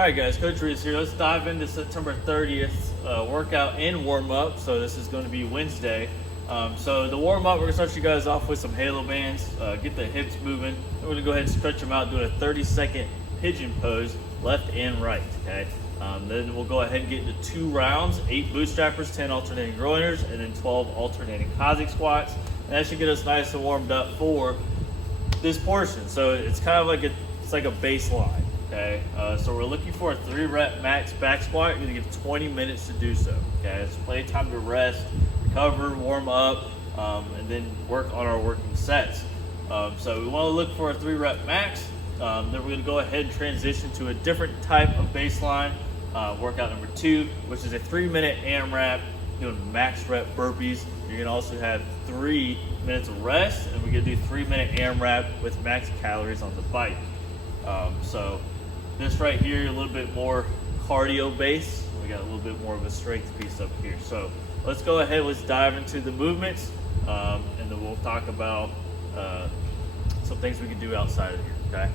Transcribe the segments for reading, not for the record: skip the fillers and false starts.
Alright guys, Coach Reese here. Let's dive into September 30th workout and warm-up. So this is going to be Wednesday. So the warm-up, we're going to start you guys off with some halo bands, get the hips moving. We're going to go ahead and stretch them out, doing a 30-second pigeon pose, left and right, okay? Then we'll go ahead and get into 2 rounds, 8 bootstrappers, 10 alternating groiners, and then 12 alternating Cossack squats. And that should get us nice and warmed up for this portion. So it's kind of like it's like a baseline. Okay, so we're looking for a 3-rep max back squat. You're gonna give 20 minutes to do so. Okay, it's plenty of time to rest, recover, warm up, and then work on our working sets. So we want to look for a 3-rep max. Then we're gonna go ahead and transition to a different type of baseline. Workout number 2, which is a 3-minute AMRAP, doing max rep burpees. You're gonna also have 3 minutes of rest, and we're gonna do 3-minute AMRAP with max calories on the bike. So this right here, a little bit more cardio based. We got a little bit more of a strength piece up here. So let's go ahead, let's dive into the movements, and then we'll talk about some things we can do outside of here, okay?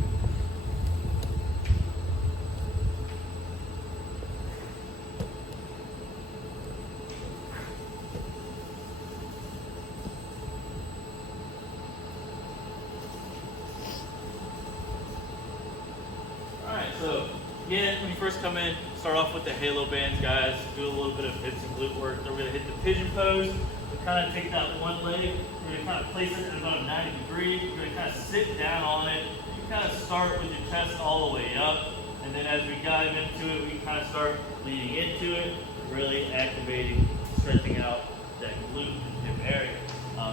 So again, when you first come in, start off with the halo bands, guys. Do a little bit of hips and glute work. Then we're gonna hit the pigeon pose. We kind of take that one leg. We're gonna kind of place it at about a 90 degree. We're gonna kind of sit down on it. You kind of start with your chest all the way up, and then as we dive into it, we kind of start leading into it, really activating, stretching out that glute and hip area.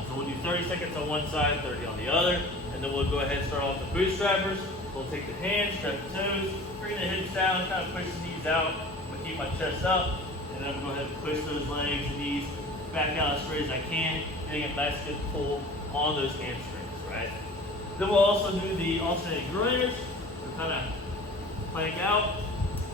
So we'll do 30 seconds on one side, 30 on the other, and then we'll go ahead and start off the bootstrappers. We'll take the hands, strap the toes, bring the hips down, kind of push the knees out. I'm gonna keep my chest up, and then I'm gonna go ahead and push those legs and knees back out as straight as I can, getting a nice good pull on those hamstrings, right? Then we'll also do the alternating groiners. We'll kind of plank out,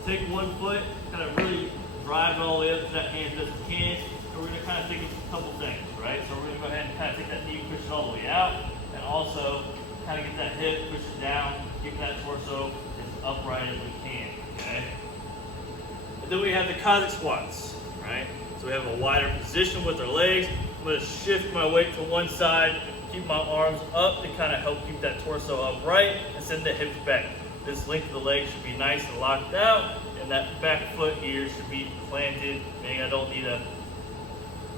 take one foot, kind of really drive it all the way up to that hand as we can, and we're gonna kind of think of a couple things, right? So we're gonna go ahead and kind of take that knee, push it all the way out, and also kind of get that hip, push it down, keep that torso as upright as we can, okay? And then we have the Cossack squats, right? So we have a wider position with our legs. I'm gonna shift my weight to one side, keep my arms up to kind of help keep that torso upright and send the hips back. This length of the leg should be nice and locked out, and that back foot here should be planted, meaning I don't need a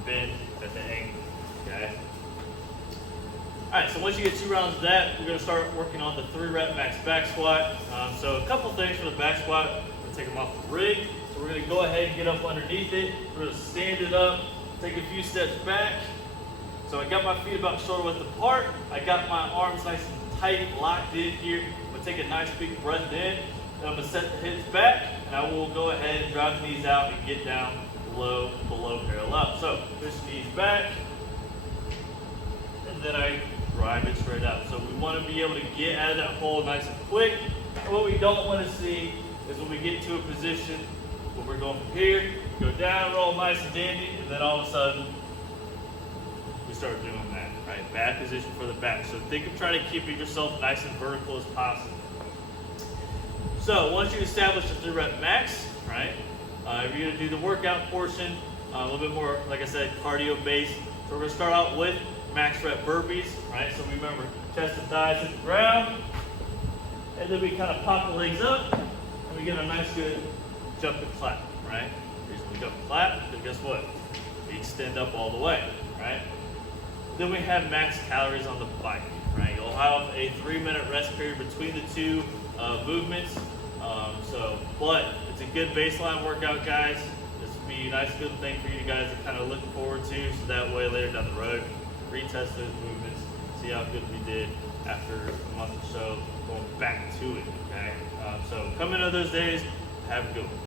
bend at the ankle, okay? All right, so once you get 2 rounds of that, we're gonna start working on the 3-rep max back squat. So a couple things for the back squat. We're gonna take them off the rig. So we're gonna go ahead and get up underneath it. We're gonna stand it up, take a few steps back. So I got my feet about shoulder width apart. I got my arms nice and tight, locked in here. I'm gonna take a nice big breath in. Then I'm gonna set the hips back, and I will go ahead and drive the knees out and get down below parallel. So push the knees back, and then I drive it straight up. So we want to be able to get out of that hole nice and quick. And what we don't want to see is when we get to a position where we're going from here, go down, roll nice and dandy, and then all of a sudden we start doing that, right? Bad position for the back. So think of trying to keep yourself nice and vertical as possible. So once you establish the 3-rep max, right, you're going to do the workout portion, a little bit more, like I said, cardio based. So we're going to start out with max rep burpees, right? So remember, chest and thighs hit the ground, and then we kind of pop the legs up, and we get a nice good jump and clap, right? The reason we jump and clap, because guess what? We extend up all the way, right? Then we have max calories on the bike, right? You'll have a 3-minute rest period between the 2 movements. But it's a good baseline workout, guys. This will be a nice good thing for you guys to kind of look forward to, so that way later down the road, retest those movements, see how good we did after a month or so, going back to it, okay? So come into those days, have a good one.